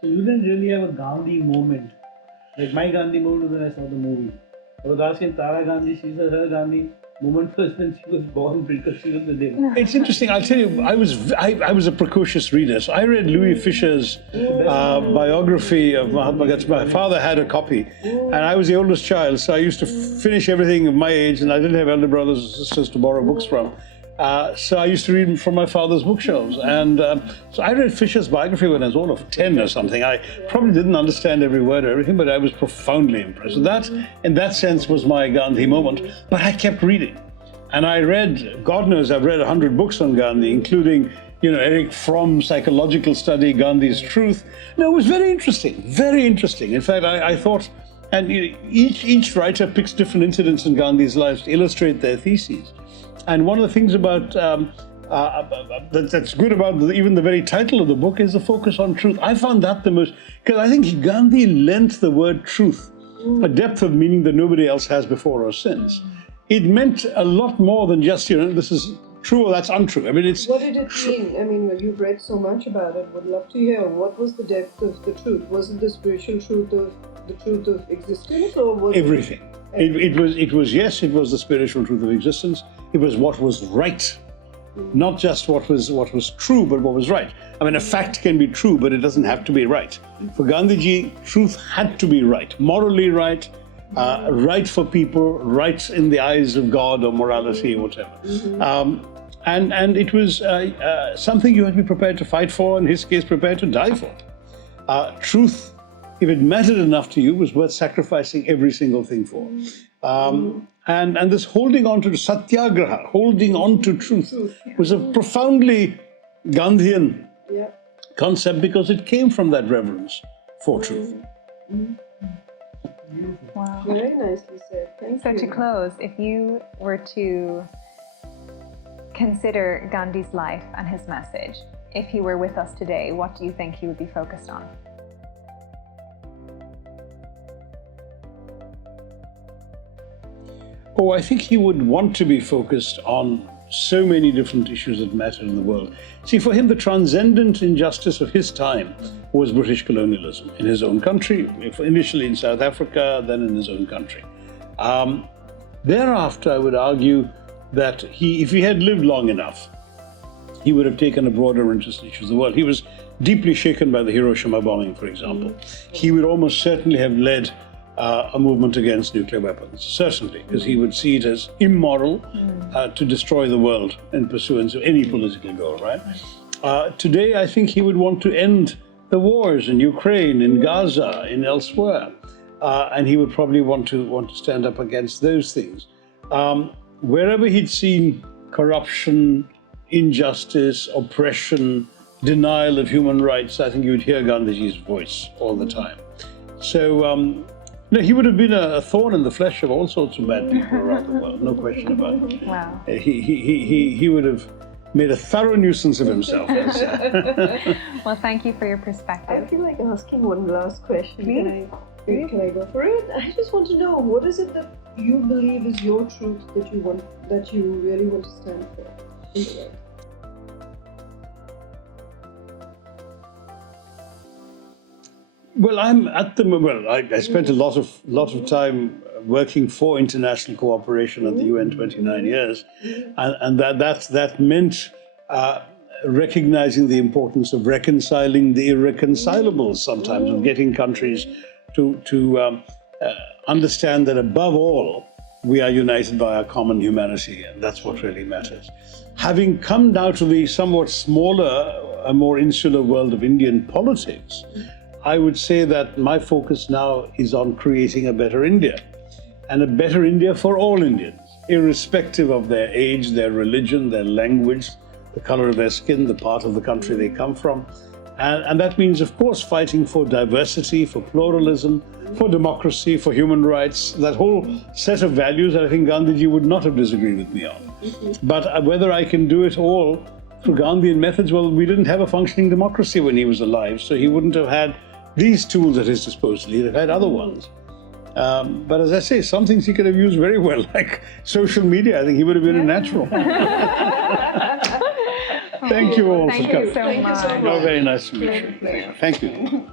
So you didn't really have a Gandhi moment. Like my Gandhi moment was when I saw the movie. I was asking Tara Gandhi, she said her Gandhi moment was when she was born because she was the day. It's interesting. I'll tell you, I was a precocious reader. So I read Louis Fisher's biography of Mahatma Gandhi. My father had a copy, and I was the oldest child, so I used to finish everything of my age, and I didn't have elder brothers or sisters to borrow books from. So I used to read from my father's bookshelves. And so I read Fisher's biography when I was all of 10 or something. I probably didn't understand every word or everything, but I was profoundly impressed. That, in that sense, was my Gandhi moment. But I kept reading. And I read, God knows, I've read 100 books on Gandhi, including, Eric Fromm's psychological study, Gandhi's Truth. No, it was very interesting, very interesting. In fact, I thought, and each writer picks different incidents in Gandhi's life to illustrate their theses. And one of the things about that's good about even the very title of the book is the focus on truth. I found that the most, because I think Gandhi lent the word truth a depth of meaning that nobody else has before or since. It meant a lot more than just, this is true or that's untrue. I mean, it's... What did it mean? I mean, you've read so much about it. Would love to hear. What was the depth of the truth? Was it the spiritual truth of the truth of existence, or was everything? It was yes, it was the spiritual truth of existence. It was what was right, not just what was true, but what was right. I mean, a fact can be true, but it doesn't have to be right. For Gandhiji, truth had to be right, morally right, right for people, right in the eyes of God or morality or whatever. And it was something you had to be prepared to fight for, in his case, prepared to die for. Truth, if it mattered enough to you, was worth sacrificing every single thing for. And this holding on to satyagraha, holding on to truth, was a profoundly Gandhian concept because it came from that reverence for truth. Wow. Very nicely said. Thank So you. to close, if you were to consider Gandhi's life and his message, if he were with us today, what do you think he would be focused on? Oh, I think he would want to be focused on so many different issues that matter in the world. See, for him, the transcendent injustice of his time was British colonialism in his own country, initially in South Africa, then in his own country. Thereafter, I would argue that if he had lived long enough, he would have taken a broader interest in issues of the world. He was deeply shaken by the Hiroshima bombing, for example. He would almost certainly have led a movement against nuclear weapons, certainly, because he would see it as immoral to destroy the world in pursuance of any political goal, right? Today, I think he would want to end the wars in Ukraine, in Gaza, in elsewhere, and he would probably want to stand up against those things. Wherever he'd seen corruption, injustice, oppression, denial of human rights, I think you would hear Gandhiji's voice all the time. So, he would have been a thorn in the flesh of all sorts of bad people around the world, no question about it. Wow. He would have made a thorough nuisance of himself. Well, thank you for your I perspective. feel like asking one last question. Please. Can I go for it? I just want to know, what is it that you believe is your truth that you really want to stand for in the world? Well, I spent a lot of time working for international cooperation at the UN, 29 years, and that meant recognizing the importance of reconciling the irreconcilables sometimes, of getting countries to understand that above all, we are united by our common humanity, and that's what really matters. Having come down to the somewhat smaller, a more insular world of Indian politics, I would say that my focus now is on creating a better India, and a better India for all Indians, irrespective of their age, their religion, their language, the color of their skin, the part of the country they come from. And that means, of course, fighting for diversity, for pluralism, for democracy, for human rights, that whole set of values that I think Gandhiji would not have disagreed with me on. But whether I can do it all through Gandhian methods, well, we didn't have a functioning democracy when he was alive, so he wouldn't have had these tools at his disposal. He'd have had other ones. But as I say, some things he could have used very well, like social media. I think he would have been a natural. Thank you all Thank for you coming. so Thank you much. so much. Oh, very nice to meet you. Thank you.